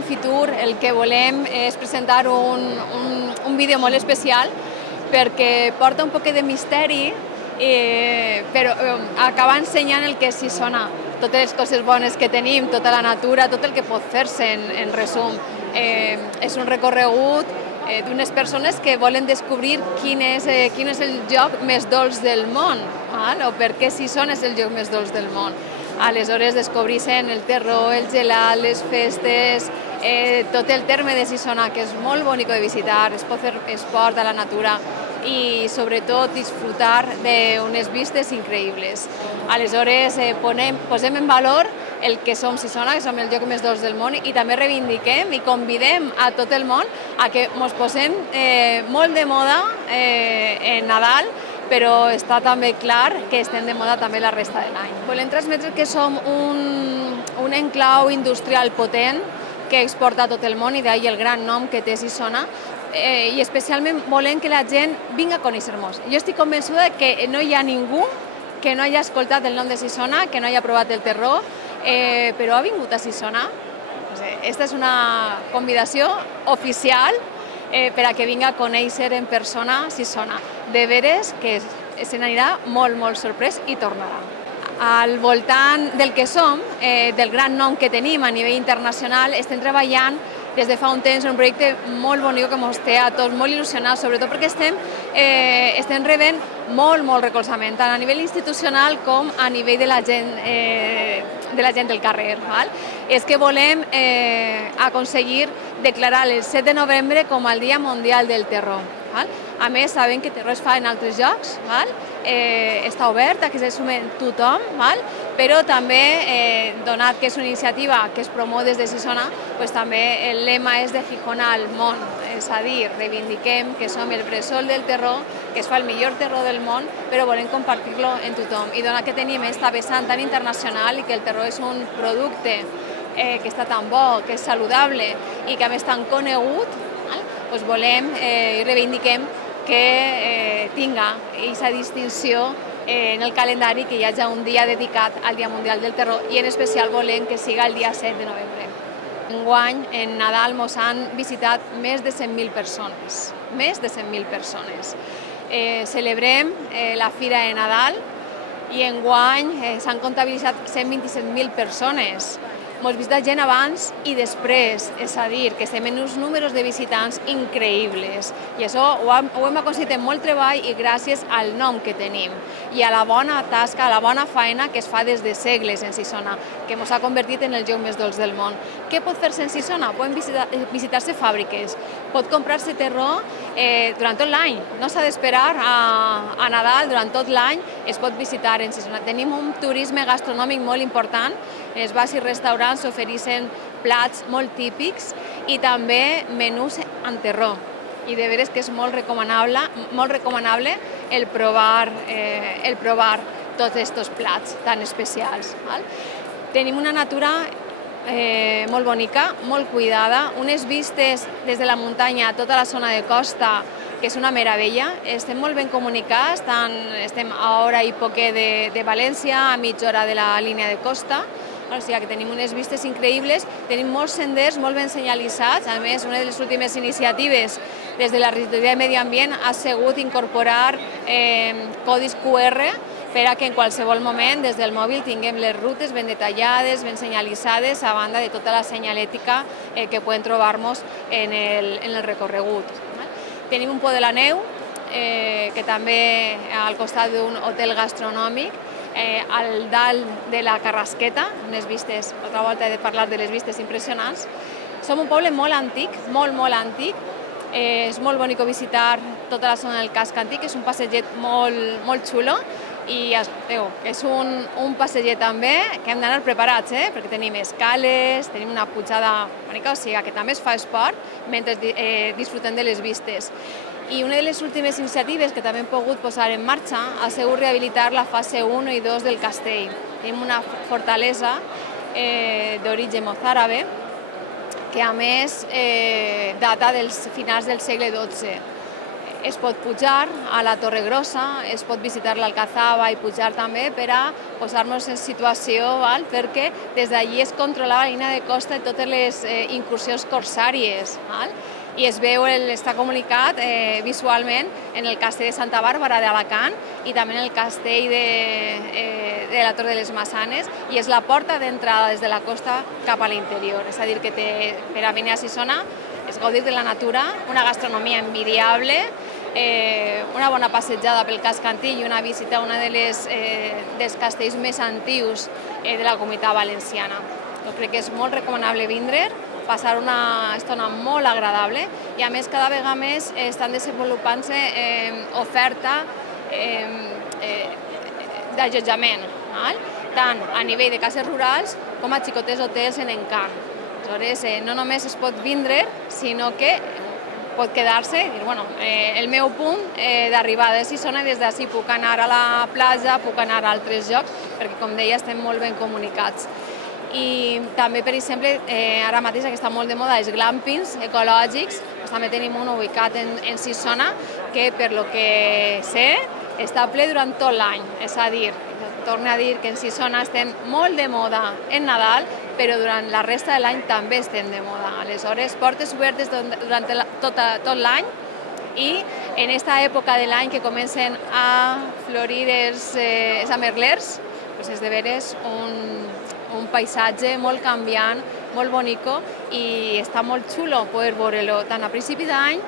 en Fitur el que volem és presentar un vídeo molt especial perquè porta un poc de misteri, però acaba ensenyant el que és Sisona, totes les coses bones que tenim, tota la natura, tot el que pot fer-se en resum. És un recorregut d'unes persones que volen descobrir quin és el lloc més dolç del món, o per què Sisona és el lloc més dolç del món. Aleshores descobreixen el terror, el gelat, les festes, tot el terme de Sisona, que és molt bonic de visitar, es pot fer esport a la natura i sobretot disfrutar d'unes vistes increïbles. Aleshores posem en valor el que som Sisona, que som el lloc més dolç del món, i també reivindiquem i convidem a tot el món a que ens posem molt de moda en Nadal, però està també clar que estem de moda també la resta de l'any. Volem transmetre que som un enclau industrial potent que exporta a tot el món i d'ahir el gran nom que té Sisona, i especialment volem que la gent vingui a conèixer-nos. Jo estic convençuda que no hi ha ningú que no hagi escoltat el nom de Sisona, que no hagi provat el terror, però ha vingut a Sisona. Aquesta és una convidació oficial per a que vingui a conèixer en persona Sisona. De veres que se n'anirà molt, molt sorprès i tornarà. Al voltant del que som, del gran nom que tenim a nivell internacional, estem treballant des de fa un temps en un projecte molt bonic que ens té a tots molt il·lusionats, sobretot perquè estem rebent molt recolzament, tant a nivell institucional com a nivell de la gent del carrer. És que volem aconseguir declarar el 7 de novembre com el Dia Mundial del Terror. A més, sabem que terror es fa en altres llocs, està obert a que se sumen tothom, però també, donat que és una iniciativa que es promou des de Sisona, també el lema és de Gijón al món, és a dir, reivindiquem que som el bressol del terror, que es fa el millor terror del món, però volem compartir-lo en tothom. I donat que tenim aquesta vessant tan internacional i que el terror és un producte que està tan bo, que és saludable i que a més tan conegut, doncs volem i reivindiquem que tinga aquesta distinció en el calendari, que hi hagi un dia dedicat al Dia Mundial del Terror, i en especial volem que siga el dia 7 de novembre. Enguany, en Nadal, ens han visitat més de 100.000 persones. Més de 100.000 persones. Celebrem la Fira de Nadal i enguany s'han comptabilitzat 127.000 persones. Ens visita gent abans i després, és a dir, que estem en uns números de visitants increïbles. I això ho hem aconseguit amb molt treball i gràcies al nom que tenim i a la bona tasca, a la bona feina que es fa des de segles en Sisona, que ens ha convertit en el lloc més dolç del món. Què pot fer-se en Sisona? Poden visitar-se fàbriques, pot comprar-se terror durant tot l'any. No s'ha d'esperar a Nadal, durant tot l'any es pot visitar en Sisona. Tenim un turisme gastronòmic molt important, els bars i restaurants ofereixen plats molt típics i també menús en terror. I de veres que és molt recomanable el provar tots aquests plats tan especials. Tenim una natura molt bonica, molt cuidada, unes vistes des de la muntanya a tota la zona de costa, que és una meravella. Estem molt ben comunicats, estem a hora i poquet de València, a mitja hora de la línia de costa, o sigui que tenim unes vistes increïbles, tenim molts senders molt ben senyalitzats. A més, una de les últimes iniciatives des de la Regidoria de Medi Ambient ha sigut incorporar codis QR per a que en qualsevol moment des del mòbil tinguem les rutes ben detallades, ben senyalitzades, a banda de tota la senyalètica que podem trobar-nos en el recorregut. Tenim un Pou de la Neu, que també al costat d'un hotel gastronòmic, al dalt de la Carrasqueta, unes vistes, altra volta he de parlar de les vistes impressionants. Som un poble molt antic, molt antic. És molt bonic visitar tota la zona del casc antic, és un passeget molt xulo i és un passeget també que hem d'anar preparats, perquè tenim escales, tenim una pujada bonica, o sigui que també es fa esport mentre disfrutem de les vistes. I una de les últimes iniciatives que també hem pogut posar en marxa ha sigut rehabilitar la fase 1 i 2 del castell. Tenim una fortalesa d'origen mozàrabe que a més data dels finals del segle XII. Es pot pujar a la Torre Grossa, es pot visitar l'Alcazaba i pujar també per a posar-nos en situació, perquè des d'allí es controlava la línia de costa de totes les incursions corsàries. I es veu, està comunicat visualment en el castell de Santa Bàrbara d'Alacant i també en el castell de la Torre de les Maçanes, i és la porta d'entrada des de la costa cap a l'interior. És a dir, que per a venir a Sisona és gaudir de la natura, una gastronomia envidiable, una bona passejada pel casc antic i una visita a un dels castells més antics de la Comunitat Valenciana. Jo crec que és molt recomanable vindre, passar una estona molt agradable, i a més cada vegada més estan desenvolupant-se oferta d'allotjament, tant a nivell de cases rurals com a xicotets hotels en encant. Aleshores, no només es pot vindre, sinó que pot quedar-se. El meu punt d'arribada de Sisona, des d'ací puc anar a la platja, puc anar a altres llocs, perquè, com deia, estem molt ben comunicats. I també, per exemple, ara mateix que està molt de moda els glampings ecològics, també tenim un ubicat en Sisona que, per lo que sé, està ple durant tot l'any. És a dir, torno a dir que en Sisona estem molt de moda en Nadal, però durant la resta de l'any també estem de moda. Aleshores, portes obertes durant tot l'any, i en aquesta època de l'any que comencen a florir els amerlers, és de veres un paisatge molt canviant, molt bonico, i està molt xulo poder veure-lo tant a principi d'any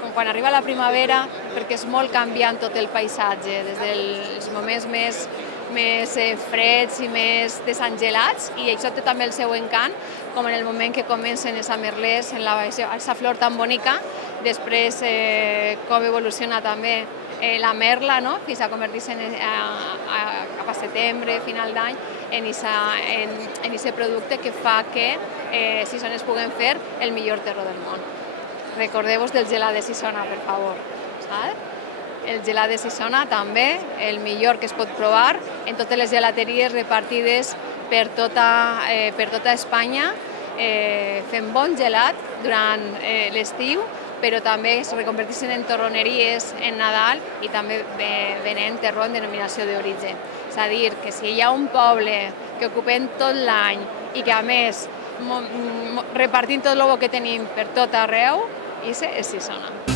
com quan arriba la primavera, perquè és molt canviant tot el paisatge, des dels moments més freds i més desangelats, i això té també el seu encant, com en el moment que comencen els amerlers, en aquesta flor tan bonica, després com evoluciona també la merla, fins a convertir-se cap a setembre, final d'any, en aquest producte que fa que Sisona es pugui fer el millor terró del món. Recordeu-vos del gelat de Sisona, per favor. El gelat de Sisona també, el millor que es pot provar en totes les gelateries repartides per tota Espanya. Fem bon gelat durant l'estiu, però també es reconverteixen en torroneries en Nadal i també venent terró en denominació d'origen. És a dir, que si hi ha un poble que ocupem tot l'any i que, a més, repartim tot el bo que tenim per tot arreu, això és Sisona.